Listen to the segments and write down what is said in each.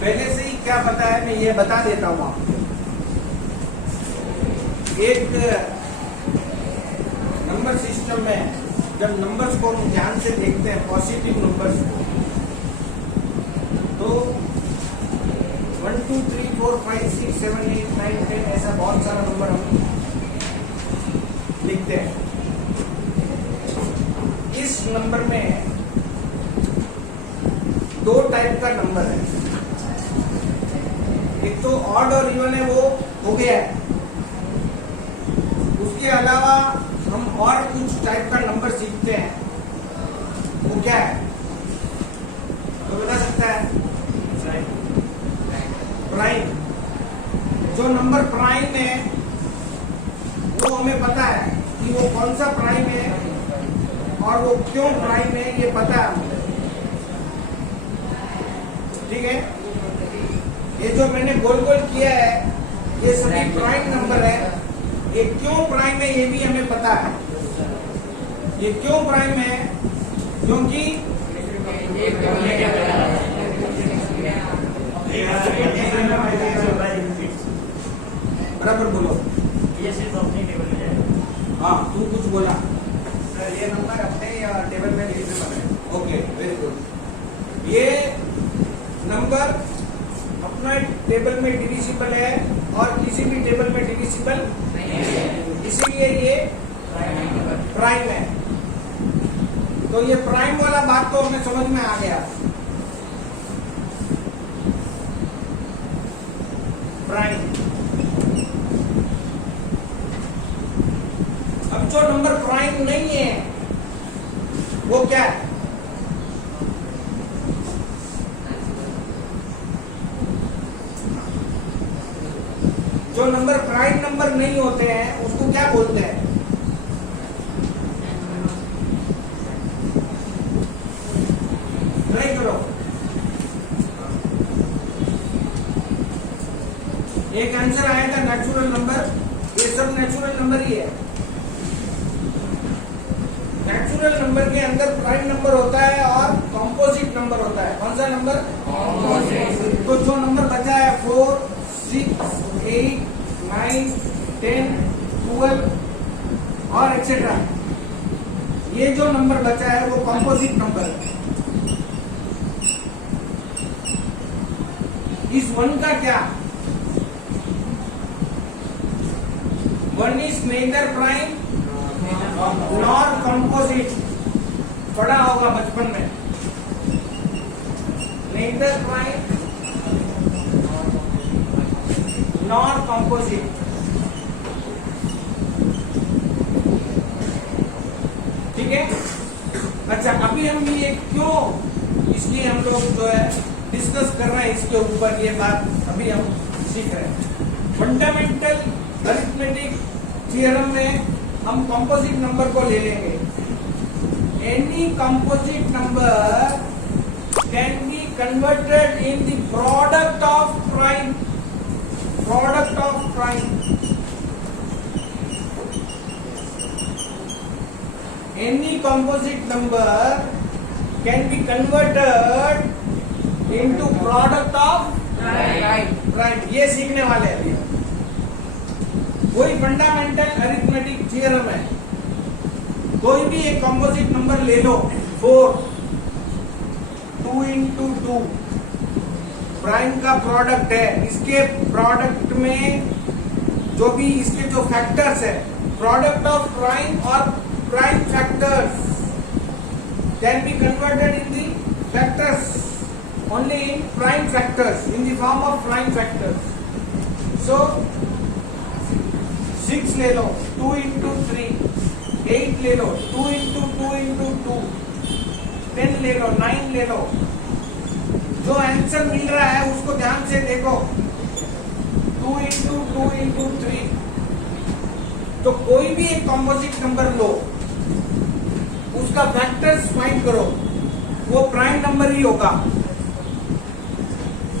पहले से ही क्या पता है मैं ये बता देता हूँ आपको। एक नंबर सिस्टम में जब नंबर्स को हम ध्यान से देखते हैं, पॉजिटिव नंबर्स को, तो 1 2 3 4 5 6 7 8 9 10 ऐसा बहुत सारा नंबर हम लिखते हैं। इस नंबर में दो टाइप का नंबर है, एक तो ऑड और इवन है, वो हो गया है। उसके अलावा हम और कुछ टाइप का नंबर सीखते हैं, वो क्या है तो बता सकता है? प्राइम। जो नंबर प्राइम है वो हमें पता है कि वो कौन सा प्राइम है और वो क्यों प्राइम है, ये पता है हमें। ठीक है, ये जो मैंने गोल गोल किया है ये सभी प्राइम नंबर है। ये क्यों प्राइम है ये भी हमें पता है। ये क्यों प्राइम है? क्योंकि बराबर बोलो। ये सिर्फ अपनी टेबल में है। हाँ, तू कुछ बोला। सर ये नंबर अपने टेबल में डिविजिबल है। Okay, very good. ये नंबर अपना टेबल में डिविजिबल है और किसी भी टेबल में डिविजिबल नहीं है, इसीलिए ये प्राइम है। तो ये प्राइम वाला बात तो हमें समझ में आ गया। प्राइम। अब जो नंबर प्राइम नहीं है वो क्या है? जो नंबर प्राइम नंबर नहीं होते हैं उसको क्या बोलते हैं? ट्राई करो। एक आंसर आया था नेचुरल नंबर। ये सब नेचुरल नंबर ही है। नेचुरल नंबर के अंदर प्राइम नंबर होता है और कंपोजिट नंबर होता है। कौन सा नंबर? कंपोजिट। तो जो नंबर बचा है 4 6 8 9 10 12 और एक्सेट्रा, ये जो नंबर बचा है वो कंपोजिट नंबर है। इस 1 का क्या? 1 is nether prime nor composite. पढ़ा होगा बचपन में, नेदर प्राइम नॉर कंपोजिट। ठीक है। अच्छा, अभी हम ये क्यों, इसलिए हम लोग जो है डिस्कस कर रहे हैं इसके ऊपर, ये बात अभी हम सीख रहे हैं। फंडामेंटल अरिथमेटिक थ्योरम में हम कंपोजिट नंबर को ले लेंगे। Any composite number can be converted in the product of prime. Product of prime. Any composite number can be converted into product of prime. ये सीखने वाले हैं। कोई फंडामेंटल अरिथमेटिक थ्योरम है, कोई भी एक कंपोजिट नंबर ले लो, 4 2 into 2 प्राइम का प्रोडक्ट है। इसके प्रोडक्ट में जो भी इसके जो फैक्टर्स है, प्रोडक्ट ऑफ प्राइम और prime factors can be converted in the factors, only in prime factors, in the form of prime factors. So 6 ले लो 2 into 3, 8 ले लो 2 into 2 into 2, 10 ले लो 9 ले लो। जो आंसर मिल रहा है उसको ध्यान से देखो, 2 into 2 into 3। तो कोई भी एक कंपोजिट नंबर लो, उसका फैक्टर्स फाइंड करो, वो प्राइम नंबर ही होगा।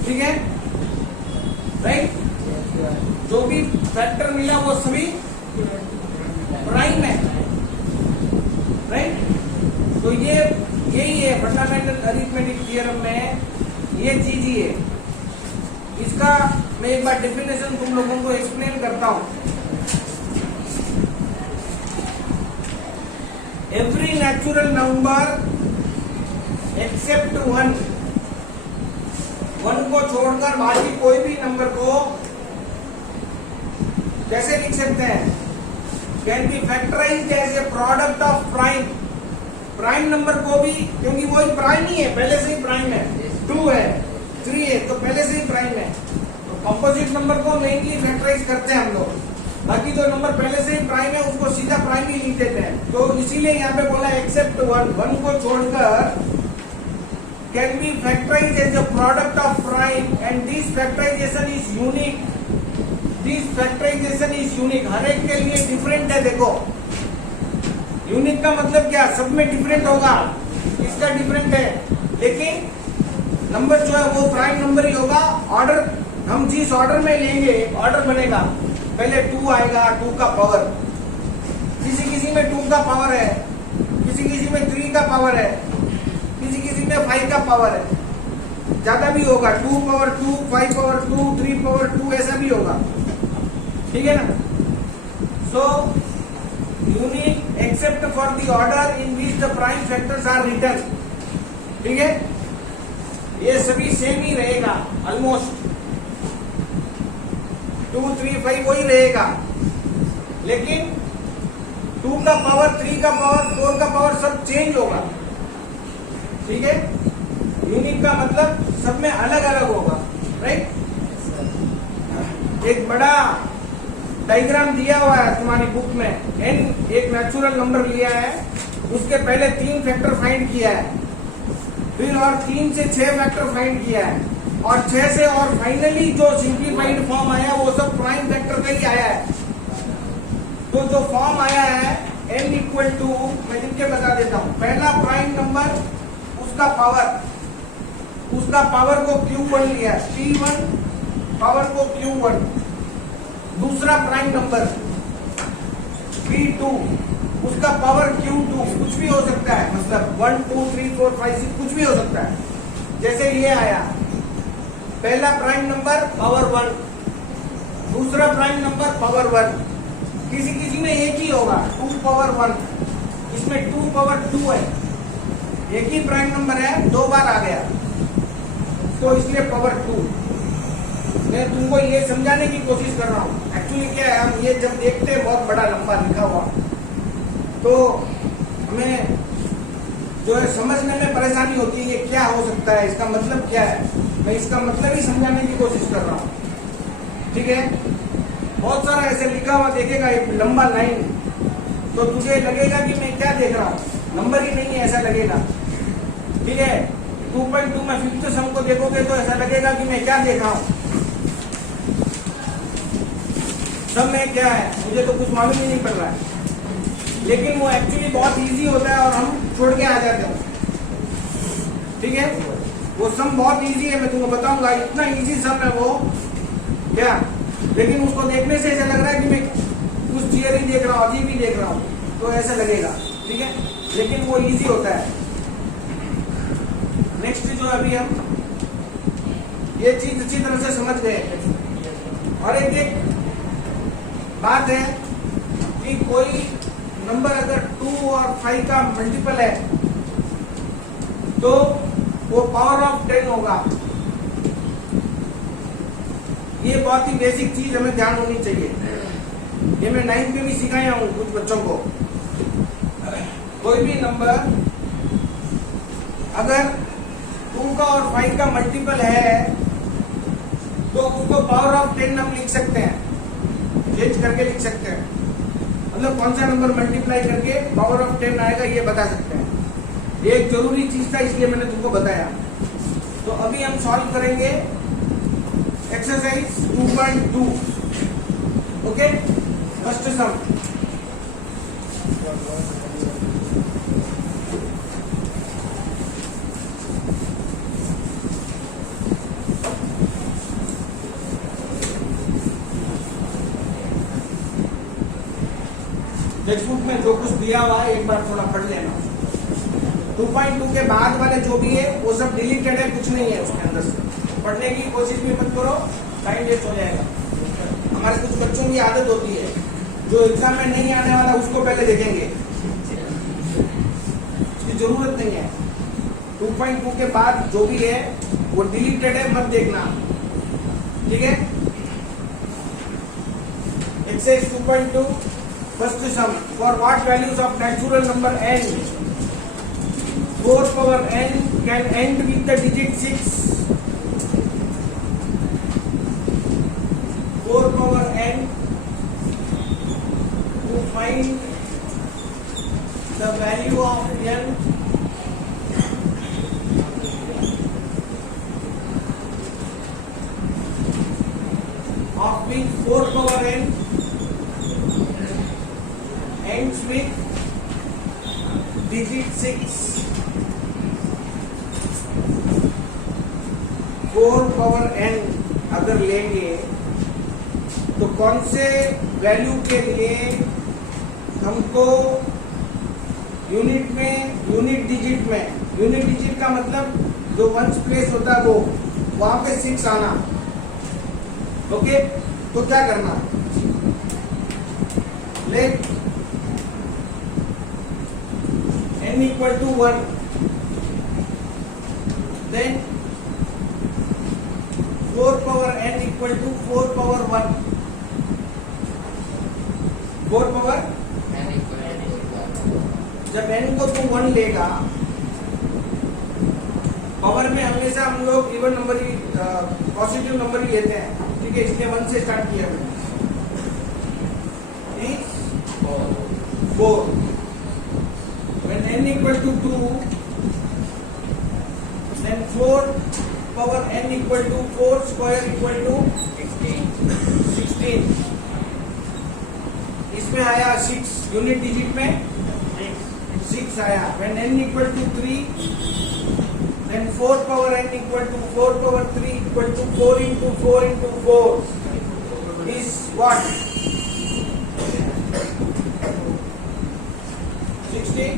ठीक है, राइट? जो भी फैक्टर मिला वो सभी प्राइम है, राइट? तो ये यही है फंडामेंटल अरिथमेटिक थ्योरम में, ये चीज ही है। इसका मैं एक बार डेफिनेशन तुम लोगों को एक्सप्लेन करता हूं। Every natural number except one, one को छोड़कर बाकी कोई भी नंबर को कैसे लिख सकते हैं? Can be factorised as a product of prime. Prime number को भी, क्योंकि वो ही प्राइम ही है, पहले से ही प्राइम है, 2 है, 3 है, तो पहले से ही प्राइम है। तो कंपोजिट नंबर को मेनली फैक्टराइज करते हैं हम लोग। बाकी जो नंबर पहले से ही प्राइम है उसको सीधा प्राइम ही लिख देते हैं। तो इसीलिए यहाँ पे बोला एक्सेप्ट वन, वन को छोड़कर can be factorised as a product of prime and this factorization is unique. This factorization is unique, हर एक के लिए डिफरेंट है। देखो यूनिक का मतलब क्या? सब में डिफरेंट होगा, इसका डिफरेंट है, लेकिन नंबर जो है वो प्राइम नंबर ही होगा। ऑर्डर हम जिस ऑर्डर में लेंगे ऑर्डर बनेगा, पहले 2 आएगा, 2 का पावर, किसी किसी में 2 का पावर है, किसी किसी में 3 का पावर है, किसी किसी में 5 का पावर है, ज्यादा भी होगा, 2 पावर 2, 5 पावर 2, 3 पावर 2, ऐसा भी होगा, ठीक है ना। So unique except for the order in which the prime factors are written, ठीक है। ये सभी सेम ही रहेगा, ऑलमोस्ट 2, 3, 5 वही रहेगा, लेकिन 2 का पावर, 3 का पावर, 4 का पावर सब चेंज होगा, ठीक है। यूनिक का मतलब सब में अलग अलग होगा, राइट। एक बड़ा डायग्राम दिया हुआ है तुम्हारी बुक में। n एक नेचुरल नंबर लिया है, उसके पहले 3 फैक्टर फाइंड किया है, फिर और 3 से 6 फैक्टर फाइंड किया है, और 6 से और फाइनली जो सिंप्लीफाइड फॉर्म आया वो सब प्राइम फैक्टर का ही आया है। तो जो फॉर्म आया है n इक्वल टू, मैं लिख के बता देता हूं, पहला प्राइम नंबर उसका पावर को Q1 लिया, P1 पावर को Q1। दूसरा प्राइम नंबर P2 उसका पावर Q2, कुछ भी हो सकता है, मतलब 1, 2, 3, 4, 5, 6 कुछ भी हो सकता है। जैसे ये आया, पहला प्राइम नंबर पावर 1, दूसरा प्राइम नंबर पावर 1, किसी किसी में एक ही होगा 2 पावर 1, इसमें 2 पावर 2 है, एक ही प्राइम नंबर है, 2 बार आ गया, तो इसलिए पावर 2। मैं तुमको ये समझाने की कोशिश कर रहा हूँ। एक्चुअली क्या है, हम ये जब देखते हैं बहुत बड़ा लंबा लिखा हुआ, तो हमें जो है समझने में परेशानी होती है, ये क्या हो सकता है, इसका मतलब क्या है। मैं इसका मतलब ही समझाने की कोशिश कर रहा हूँ, ठीक है। बहुत सारा ऐसे लिखा हुआ देखेगा, एक लंबा लाइन, तो तुझे लगेगा कि मैं क्या देख रहा हूँ, नंबर ही नहीं है, ऐसा लगेगा, ठीक है। 2.2 में 5th सम को देखोगे तो ऐसा लगेगा कि मैं क्या देख रहा हूँ, सब में क्या है मुझे तो कुछ मालूम ही नहीं पड़ रहा है, लेकिन वो एक्चुअली बहुत इजी होता है और हम छोड़ के आ जाते हैं, ठीक है। वो सम बहुत इजी है, मैं तुमको बताऊंगा, इतना इजी सम है वो क्या, लेकिन उसको देखने से ऐसा लग रहा है कि मैं कुछ थियरी देख रहा हूँ, अजीब ही देख रहा हूँ, तो ऐसा लगेगा, ठीक है, लेकिन वो इजी होता है। नेक्स्ट जो अभी हम ये चीज अच्छी तरह से समझ गए। और एक बात है कि कोई नंबर अगर 2 और 5 का मल्टीपल है तो वो पावर ऑफ 10 होगा। ये बहुत ही बेसिक चीज हमें ध्यान होनी चाहिए, ये मैं 9th में भी सिखाया हूँ कुछ बच्चों को। कोई भी नंबर अगर 2 का और 5 का मल्टीपल है तो उसको पावर ऑफ 10 हम लिख सकते हैं, चेंज करके लिख सकते हैं, मतलब कौन सा नंबर मल्टीप्लाई करके पावर ऑफ 10 आएगा ये बता सकते हैं। ये एक जरूरी चीज था, इसलिए मैंने तुमको बताया। तो अभी हम सॉल्व करेंगे एक्सरसाइज 2.2, ओके। फर्स्ट सम, टेक्स्ट बुक में जो कुछ दिया हुआ है एक बार थोड़ा पढ़ लेना। 2.2 के बाद वाले जो भी है वो सब डिलीटेड है, कुछ नहीं है उसके अंदर से, पढ़ने की कोशिश भी मत करो, टाइम वेस्ट हो जाएगा। हमारे कुछ बच्चों की आदत होती है, जो एग्जाम में नहीं आने वाला उसको पहले देखेंगे, उसकी जरूरत नहीं है। 2.2 के बाद जो भी है वो डिलीटेड है, मत देखना, ठीक है। Exercise 2.2 first sum, for what values of natural number n 4 power n can end with the digit 6. 4 power n to find the value of n of which 4 power n ends with digit 6. 4 power n अगर लेंगे तो कौन से value के लिए हमको unit digit का मतलब जो वंस प्लेस होता है वो वहां पे 6 आना। ओके, तो क्या करना, late n equal to 1, then 4 power n equal to 4 power 1, 4 power जब n को तू 1 लेगा, पावर में हमेशा हम लोग इवन नंबर ही पॉजिटिव नंबर ही लेते हैं, ठीक है, इसलिए 1 से स्टार्ट किया मैंने। 4 when n equal to 2, then 4 power n equal to 4 square equal to 16। इसमें आया 6, यूनिट डिजिट में 6 आया। when n equal to 3, then 4 power n equal to 4 power 3 equal to 4 into 4 into 4 is what? 16।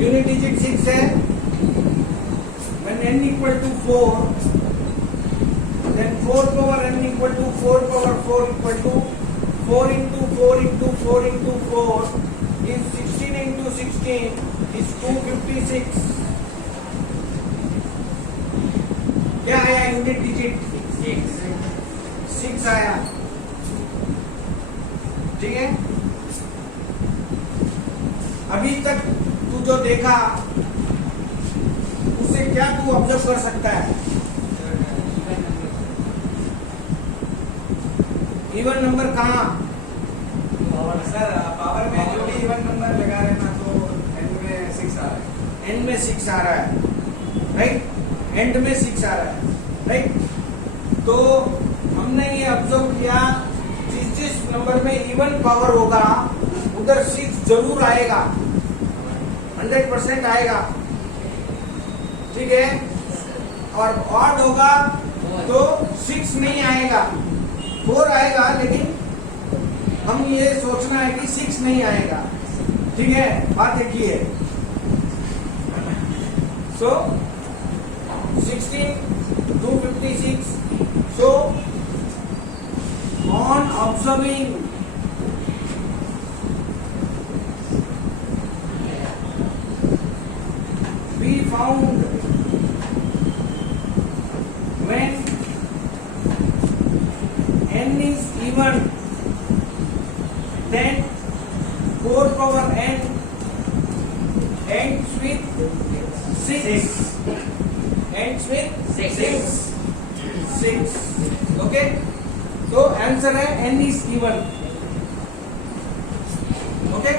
Unit digit 6 है। when n equal to 4, then 4 power n equal to 4 power 4 equal to 4 into 4 into 4 into 4 is 16 into 16 is 256। क्या आया unit digit? 6 आया, ठीक है। अभी तक तू जो देखा उससे क्या तू ऑब्जर्व कर सकता है? इवन नंबर कहाँ? सर पावर में जो भी इवन नंबर लगा रहे ना तो एंड में 6 आ रहा है। एंड में 6 आ रहा है, राइट, एंड में 6 आ रहा है, राइट। तो हमने ये ऑब्जर्व किया, जिस नंबर में इवन पावर होगा उधर 6 जरूर आएगा, 100% आएगा, ठीक है। और ऑड होगा तो 6 नहीं आएगा, 4 आएगा, लेकिन हम ये सोचना है कि 6 नहीं आएगा, ठीक है। बात एक ही है। सो 16, 256। So on observing we found when n is even, then 4 power n ends with 6, ends with 6। Okay, तो आंसर है n is even। Okay,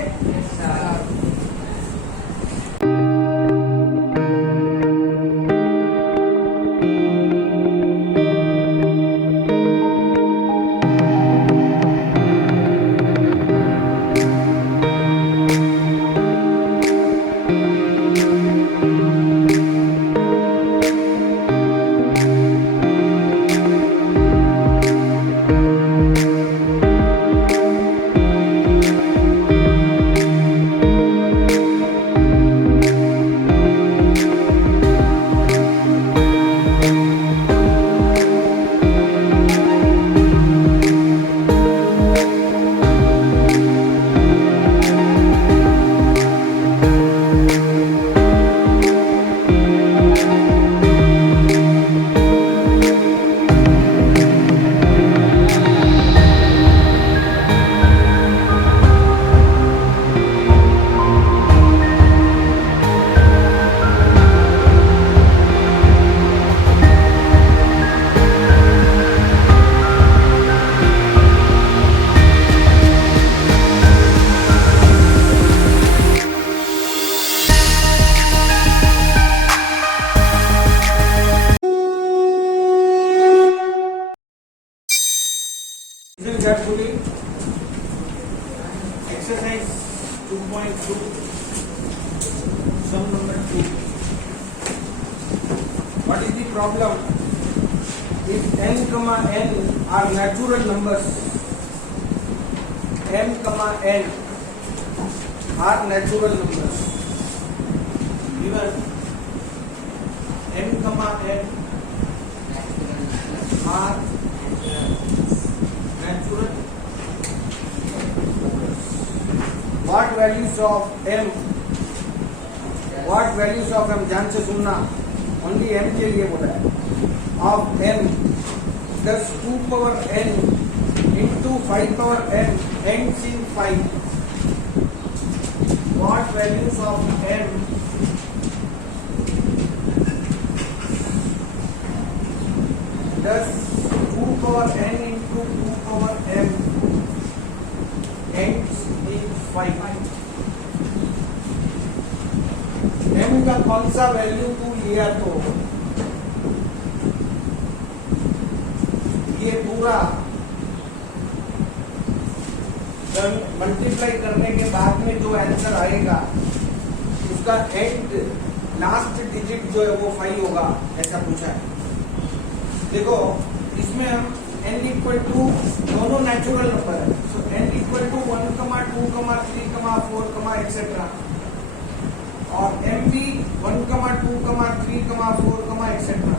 carefully. Exercise 2.2, sum number 2. What is the problem? If m comma n are natural numbers, m comma n are natural numbers, given m comma n are natural numbers, what values of m, ध्यान से सुनना, only m के लिए बोला है, of m thus 2 power n into 5 power n ends in 5. What values of m thus 2 power n into 2 power m ends in 5. m का कौन सा वैल्यू तू लिया तो ये पूरा मल्टीप्लाई करने के बाद में जो आंसर आएगा उसका एंड लास्ट डिजिट जो है वो 5 होगा, ऐसा पूछा है। देखो इसमें हम n इक्वल टू दोनों नेचुरल नंबर है, सो n इक्वल टू 1, 2, 3, 4, एक्सेट्रा, और m भी 1, 2, 3, 4, एक्सेट्रा।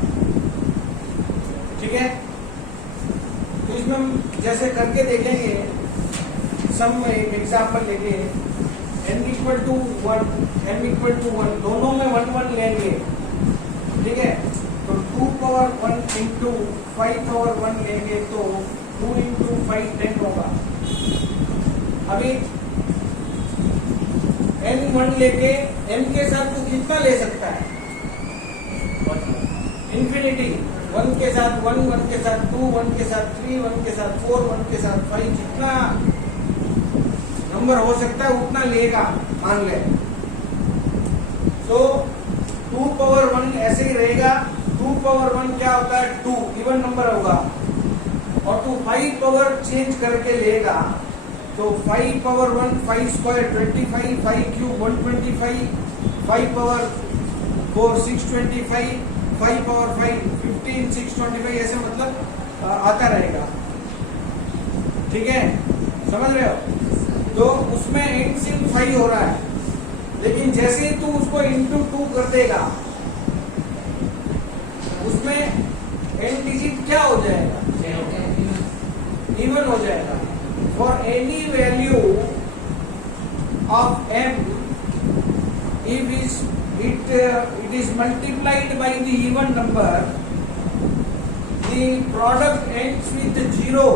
ठीक है, तो इसमें हम जैसे करके देखेंगे, सम में एक एग्जाम्पल लेके n इक्वल टू 1, दोनों में 1 1 लेंगे। ठीक है, तो 2 पावर 1 इंटू 5 पावर 1 लेंगे तो 2 इंटू 5 10 होगा। अभी n 1 लेके m के साथ तो कितना ले सकता है? इंफिनिटी। 1 के साथ 1, 1 के साथ 2, 1 के साथ 3, 1 के साथ 4, 1 के साथ 5, जितना नंबर हो सकता है उतना लेगा, मान ले। तो 2 पावर 1 ऐसे ही रहेगा। 2 पावर 1 क्या होता है? 2 इवन नंबर होगा, और तू 5 पावर चेंज करके लेगा तो 5 power 1 5 square 25, 5 cube 125, 5 power 4 625, 5 power 5 15, 625, ऐसे मतलब आता रहेगा। ठीक है, समझ रहे हो? तो उसमें एंड सिन 5 हो रहा है, लेकिन जैसे ही तू उसको इंटू 2 कर देगा उसमें एंड डिजिट क्या हो जाएगा? इवन हो जाएगा। For any value of m if it is multiplied by the even number, the product ends with 0.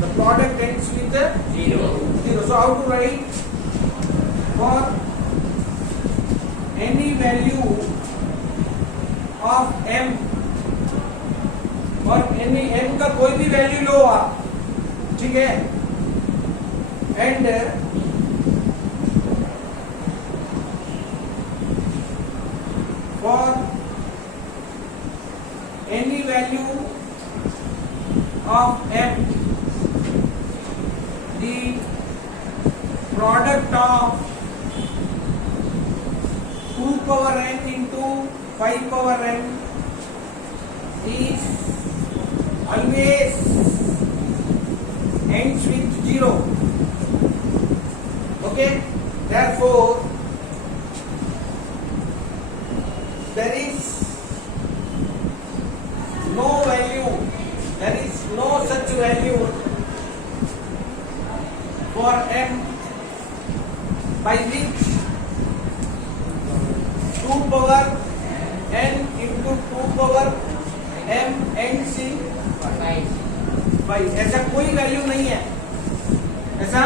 The product ends with 0. So how to write? For any value of m, और any m का कोई भी value लो आप, ठीक है, and for any value of m, the product of 2 power n into 5 power n is always ends with 0. Okay, therefore there is no value, there is no such value for m by which 2 power n into 2 power m ends in 5. ऐसा कोई value नहीं है, ऐसा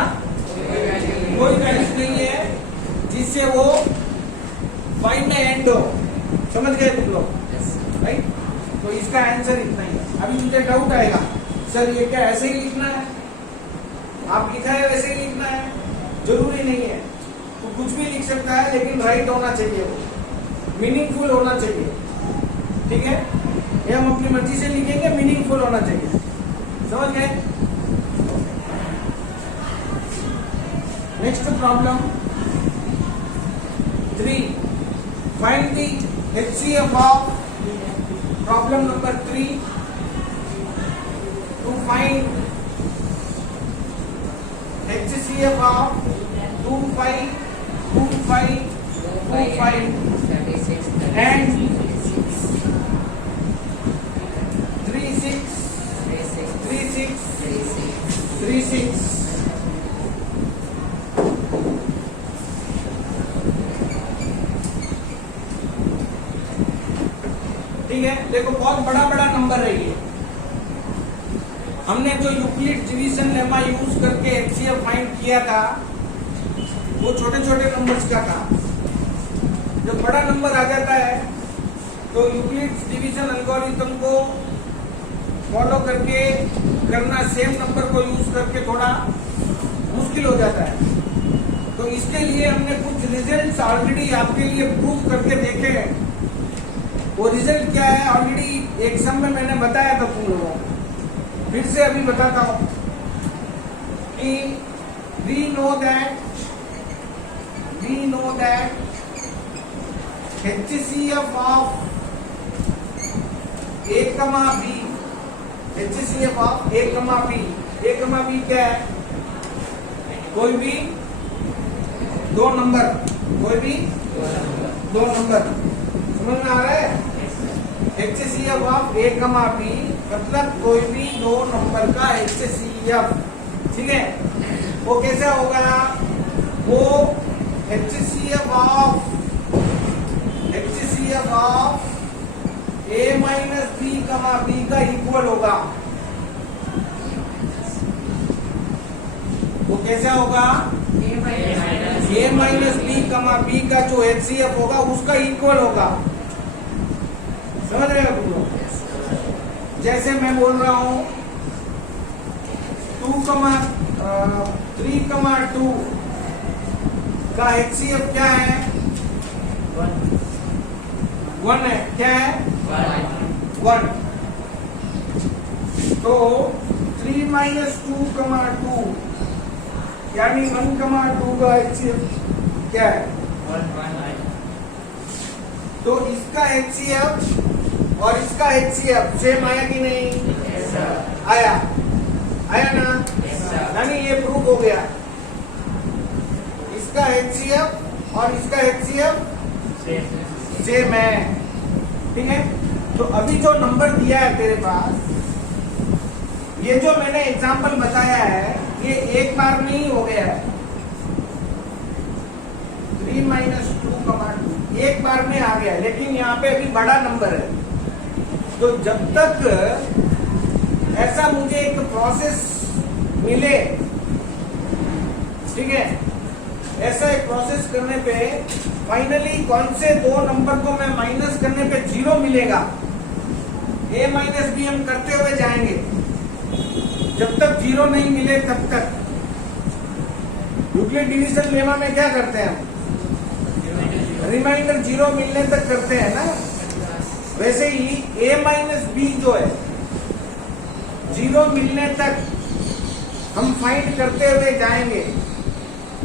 कोई value नहीं है जिससे वो 5 में एंड हो। समझ गए तुम लोग? राइट। तो इसका आंसर इतना ही है। अभी मुझे डाउट आएगा, सर ये क्या ऐसे ही लिखना है? आप लिखा है वैसे ही लिखना है? जरूरी नहीं है, तो कुछ भी लिख सकता है, लेकिन राइट होना चाहिए, वो मीनिंगफुल होना चाहिए। ठीक है, ये हम अपनी मर्जी से लिखेंगे, मीनिंगफुल होना चाहिए। समझ गए? Next problem 3. Find the HCF of problem number 3. To find HCF of 2 5 2 5 2 5 and 3 6 3 6 3 6. ठीक है, देखो बहुत बड़ा बड़ा नंबर है ये। हमने जो यूक्लिड डिवीजन लेमा यूज करके एचसीएफ फाइंड किया था वो छोटे छोटे नंबर्स का था। जब बड़ा नंबर आ जाता है तो यूक्लिड डिवीजन एल्गोरिथम को फॉलो करके करना सेम नंबर को यूज करके थोड़ा मुश्किल हो जाता है। तो इसके लिए हमने कुछ रिजल्ट्स ऑलरेडी आपके लिए प्रूव करके देखे हैं। वो रिजल्ट क्या है ऑलरेडी एग्जाम में मैंने बताया था तुम लोगों को, फिर से अभी बताता हूं कि we know that HCF of A, B, HCF of A, B क्या है? कोई भी दो नंबर समझ में आ रहा है? HCF ऑफ A, B मतलब कोई भी दो नंबर का HCF, ठीक है? वो कैसे होगा? वो HCF of A minus B, B का इक्वल होगा। वो कैसे होगा? A माइनस B का जो HCF होगा उसका इक्वल होगा। समझ रहे हो तुम लोग? जैसे मैं बोल रहा हूं 3, 2 का HCF क्या है? 1 है। क्या है? 1। तो 3 माइनस 2, 2 यानी 1, 2 का HCF क्या है? 1 तो इसका HCF और इसका HCF सेम आया कि नहीं? आया ना? यानी ये प्रूव हो गया। इसका HCF और इसका HCF सेम है, ठीक है? तो अभी जो नंबर दिया है तेरे पास, ये जो मैंने एग्जांपल बताया है ये एक बार में ही हो गया है। 3 माइनस 2, 2 एक बार में आ गया, लेकिन यहाँ पे अभी बड़ा नंबर है। तो जब तक ऐसा मुझे एक प्रोसेस मिले, ठीक है, ऐसा एक प्रोसेस करने पे फाइनली कौन से दो नंबर को मैं माइनस करने पे 0 मिलेगा, A माइनस B हम करते हुए जाएंगे। जब तक 0 नहीं मिले तब तक यूक्लिड डिवीजन लेमा में क्या करते हैं हम? रिमाइंडर 0 मिलने तक करते हैं ना। वैसे ही A माइनस B जो है 0 मिलने तक हम फाइंड करते हुए जाएंगे।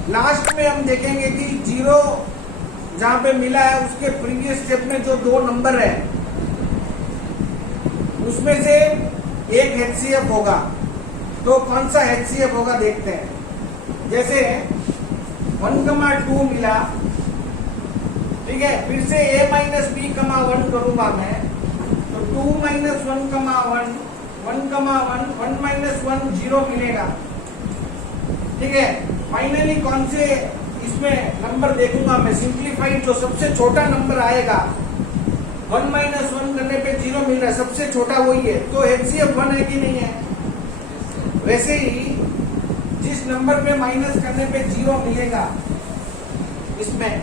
लास्ट में हम देखेंगे कि 0 जहां पे मिला है उसके प्रीवियस स्टेप में जो दो नंबर है उसमें से एक HCF होगा। तो कौन सा HCF होगा देखते हैं। जैसे 1, 2 मिला, ठीक है, फिर से A माइनस B, 1 करूंगा मैं, तो 2 माइनस 1, 1, 1 माइनस 1 0 मिलेगा, ठीक है। फाइनली कौन से इसमें नंबर देखूंगा मैं? सिंप्लीफाइड जो सबसे छोटा नंबर आएगा, 1 माइनस 1 करने पे 0 मिल रहा है, सबसे छोटा वही है। तो HCF 1 है कि नहीं है? वैसे ही जिस नंबर पे माइनस करने पे 0 मिलेगा इसमें,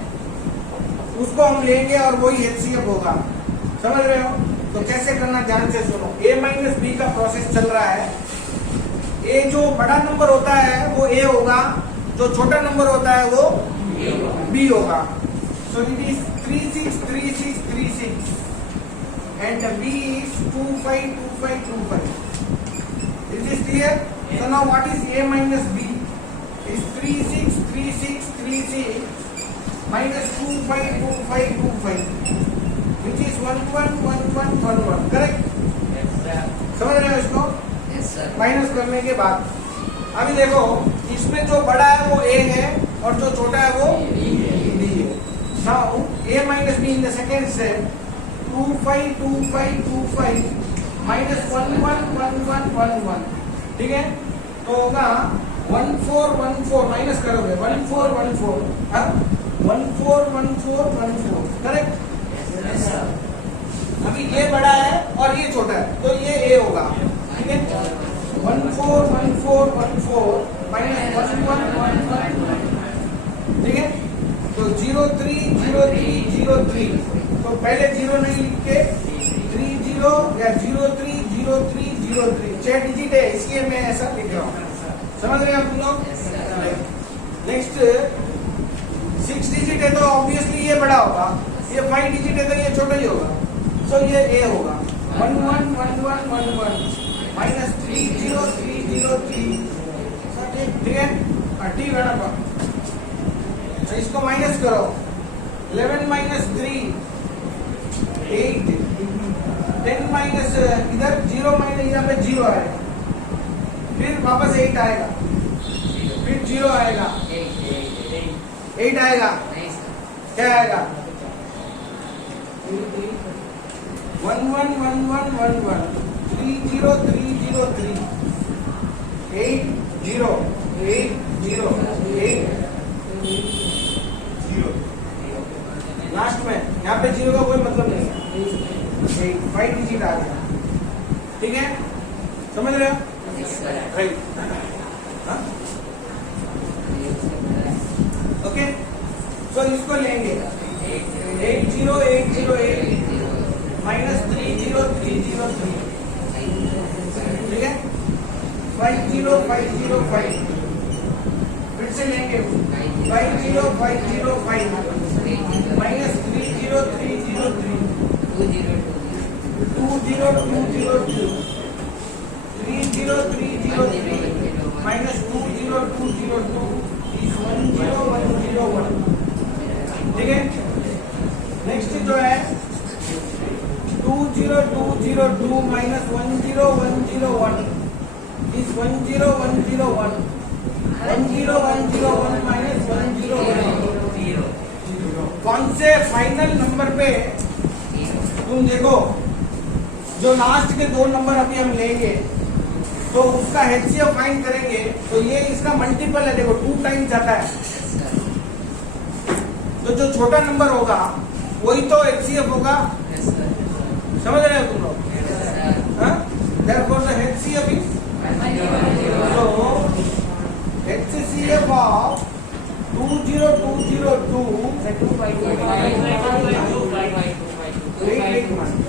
उसको हम लेंगे और वही HCF होगा। समझ रहे हो? तो कैसे करना ध्यान से सुनो। A माइनस B का प्रोसेस चल रहा है। A जो बड़ा नंबर होता है वो A होगा, जो छोटा नंबर होता है वो B होगा। So it is 3 6 3 6 3 6 and B is 2 5 2 5 2 5. Is this clear? So now what is A minus B? Is 3 6 3636 minus 252525 which is 111111 correct? समझ रहे हो इसको? माइनस करने के बाद अभी देखो इसमें जो बड़ा है वो ए है और जो छोटा है वो डी है। Now A minus be in the second step 252525 minus 111111 ठीक है? तो होगा 1414 माइनस करोगे 1414 141414 करेक्ट? अभी ये बड़ा है और ये छोटा है तो ये ए होगा ठीक है? 141414 माइनस 1111 ठीक है? तो 030303 तो पहले 0 नहीं लिख के 30 या 030303 6 डिजिट है इसलिए मैं ऐसा लिख रहा हूँ। समझ रहे हैं आप लोग? नेक्स्ट 6 डिजिट है तो ऑब्वियसली ये बड़ा होगा, ये 5 डिजिट है तो ये छोटा ही होगा। सो ये ए होगा 111111 माइनस 30303 ठीक है? टी गणना तो इसको माइनस करो 11 माइनस 3 8 10 माइनस इधर 0 माइनस यहाँ पे 0 आएगा फिर वापस 8 आएगा फिर 0 आएगा 8 आएगा क्या आएगा 111111 30303 808080 लास्ट में यहाँ पे 0 का कोई मतलब नहीं है 5 डिजिट आ गया ठीक है? समझ रहे हो? राइट ओके सो इसको लेंगे 80808 माइनस 30303 ठीक है? 50505 फिर से लेंगे 50505 माइनस 30303 20202 30303 माइनस 20202 is 10101 ठीक है? नेक्स्ट जो है 20202 माइनस 10101 is 10101 10101 माइनस 101 कौन से फाइनल नंबर पे तुम देखो जो लास्ट के 2 नंबर अभी हम लेंगे तो उसका HCF फाइंड करेंगे तो ये इसका मल्टीपल है देखो 2 टाइम्स जाता है तो जो छोटा नंबर होगा वही तो HCF होगा। समझ रहे हो तुम लोग? Therefore the HCF is so HCF of 20202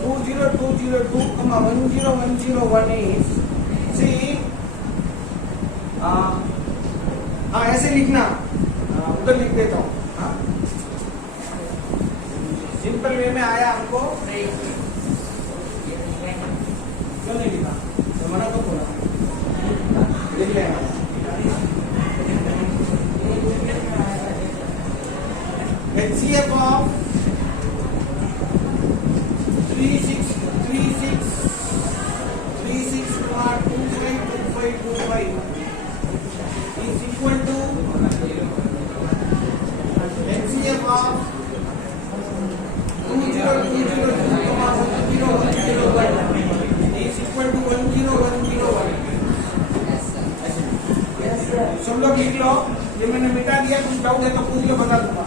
20202 10101 is see ऐसे लिखना उधर लिख देता हूँ सिंपल वे में आया हमको क्यों नहीं लिखा तो मना तो बोला लिख लेना HCF of 362525 is equal to HCF of 20202 is equal to 10101 सब लोग लिख लो ये मैंने मिटा दिया कुछ डाउट है तो पूछ लो बता दूंगा